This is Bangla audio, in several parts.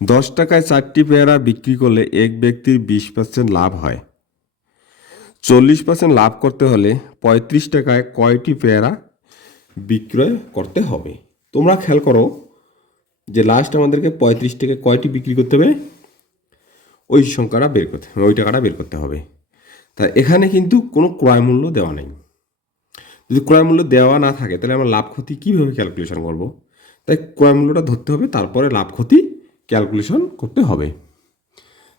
দশ টাকায় চারটি পেয়ারা বিক্রি করলে এক ব্যক্তির বিশ পার্সেন্ট লাভ হয়। চল্লিশ পার্সেন্ট লাভ করতে হলে পঁয়ত্রিশ টাকায় কয়টি পেয়ারা বিক্রয় করতে হবে? তোমরা খেয়াল করো যে লাস্ট আমাদেরকে পঁয়ত্রিশ টাকায় কয়টি বিক্রি করতে হবে? ওই সংখ্যাটা বের করতে ওই টাকাটা বের করতে হবে। তা এখানে কিন্তু কোনো ক্রয় মূল্য দেওয়া নেই। যদি ক্রয় মূল্য দেওয়া না থাকে, তাহলে আমরা লাভ ক্ষতি কীভাবে ক্যালকুলেশন করব? তাই ক্রয় মূল্যটা ধরতে হবে, তারপরে লাভ ক্ষতি ক্যালকুলেশন করতে হবে।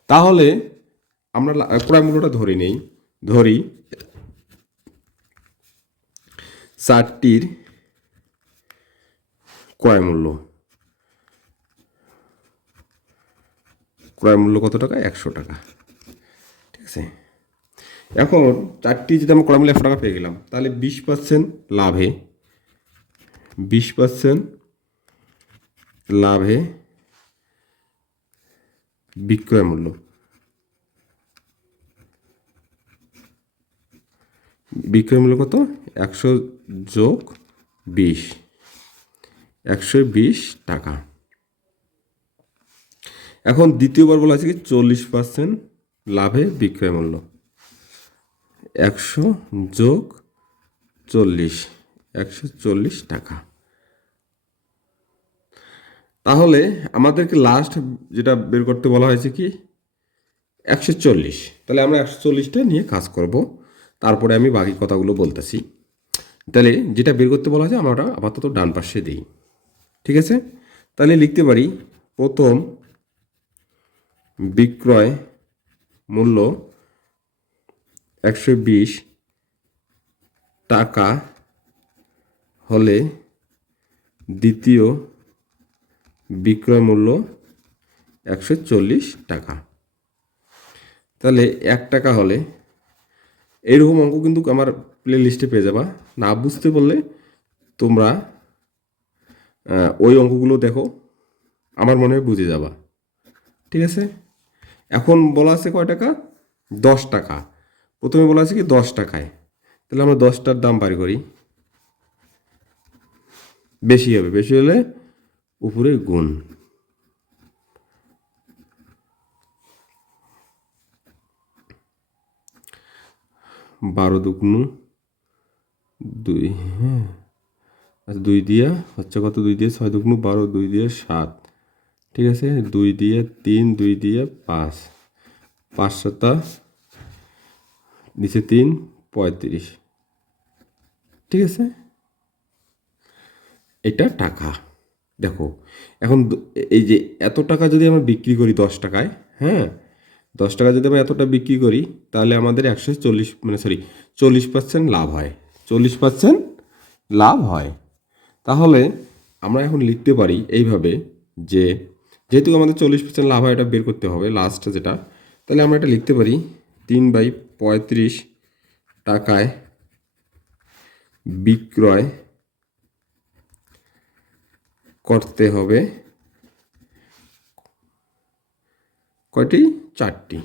তাহলে আমরা ক্রয় মূল্যটা ধরে নেই। ধরি চারটির ক্রয় মূল্য। ক্রয় মূল্য কত টাকা? একশো টাকা। ঠিক আছে? এখন চারটি যদি আমরা ক্রয় মূল্য একশো টাকা পেয়ে গেলাম, তাহলে বিশ পার্সেন্ট লাভে, বিশ পার্সেন্ট লাভে বিক্রয় মূল্য। বিক্রয় মূল্য কত? একশো যোগ বিশ। একশো বিশ টাকা। এখন দ্বিতীয়বার বলা আছে কি, চল্লিশ পার্সেন্ট লাভে বিক্রয় মূল্য। একশো যোগ চল্লিশ। একশো চল্লিশ টাকা। তাহলে আমাদেরকে লাস্ট যেটা বের করতে বলা হয়েছে কি? একশো চল্লিশ। তাহলে আমরা একশো চল্লিশটা নিয়ে কাজ করব। তারপরে আমি বাকি কথাগুলো বলতেছি। তাহলে যেটা বের করতে বলা হয়েছে, আমরা ওটা আপাতত ডান পাশে দিই। ঠিক আছে? তাহলে লিখতে পারি, প্রথম বিক্রয় মূল্য একশো বিশ টাকা হলে দ্বিতীয় বিক্রয় মূল্য একশো চল্লিশ টাকা। তাহলে এক টাকা হলে এইরকম অঙ্ক কিন্তু আমার প্লে লিস্টে পেয়ে যাবা। না বুঝতে পারলে তোমরা ওই অঙ্কগুলো দেখো, আমার মনে হয় বুঝে যাবা। ঠিক আছে? এখন বলা আছে কয় টাকা? দশ টাকা। প্রথমে বলা আছে কি দশ টাকায়। তাহলে আমরা দশটার দাম বাড়ি করি। বেশি হবে। বেশি হলে উপরে গুণ। বারো দুগুণ দুই হ্যাঁ। আচ্ছা দুই দিয়া হচ্ছে কত? দুই দিয়ে ছয় দুগুণ বারো, দুই দিয়ে সাত। ঠিক আছে? দুই দিয়ে তিন, দুই দিয়ে পাঁচ। পাঁচ সাতা নিচে তিন, পঁয়ত্রিশ। ঠিক আছে? এটা টাকা। দেখো, এখন এই যে এত টাকা যদি আমরা বিক্রি করি দশ টাকায় হ্যাঁ দশ টাকা যদি আমরা এতটা বিক্রি করি, তাহলে আমাদের একশো চল্লিশ মানে সরি চল্লিশ পার্সেন্ট লাভ হয়। চল্লিশ পার্সেন্ট লাভ হয়। তাহলে আমরা এখন লিখতে পারি এইভাবে যে, যেহেতু আমাদের চল্লিশ পার্সেন্ট লাভ হয়, এটা বের করতে হবে লাস্ট যেটা, তাহলে আমরা এটা লিখতে পারি তিন বাই পঁয়ত্রিশ টাকায় বিক্রয় করতে হবে। কয়টি? চারটি।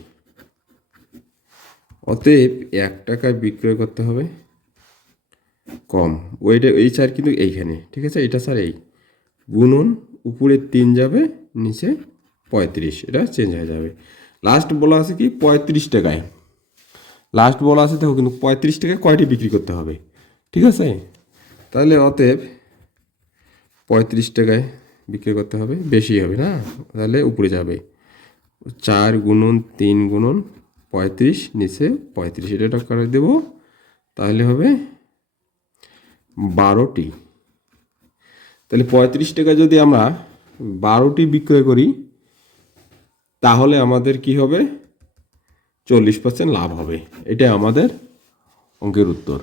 অতএব এক টাকায় বিক্রয় করতে হবে। কম। ওইটা, এই চার কিন্তু এইখানে, ঠিক আছে? এটা স্যার এই। গুণন, উপরে তিন যাবে, নিচে পঁয়ত্রিশ। এটা চেঞ্জ হয়ে যাবে। লাস্ট বলা আছে কি? পঁয়ত্রিশ টাকায়। লাস্ট বলা আছে, দেখো কিন্তু পঁয়ত্রিশ টাকায় কয়টি বিক্রি করতে হবে? ঠিক আছে? তাহলে অতএব পঁয়ত্রিশ টাকায় বিক্রি করতে হবে বেশি হবে না? তাহলে উপরে যাবে। চার গুণন তিন গুণন পঁয়ত্রিশ, নিচে পঁয়ত্রিশ, এটা করে দেবো। তাহলে হবে বারোটি। তাহলে পঁয়ত্রিশ টাকা যদি আমরা বারোটি বিক্রয় করি, তাহলে আমাদের কি হবে? চল্লিশ পার্সেন্ট লাভ হবে। এটাই আমাদের অঙ্কের উত্তর।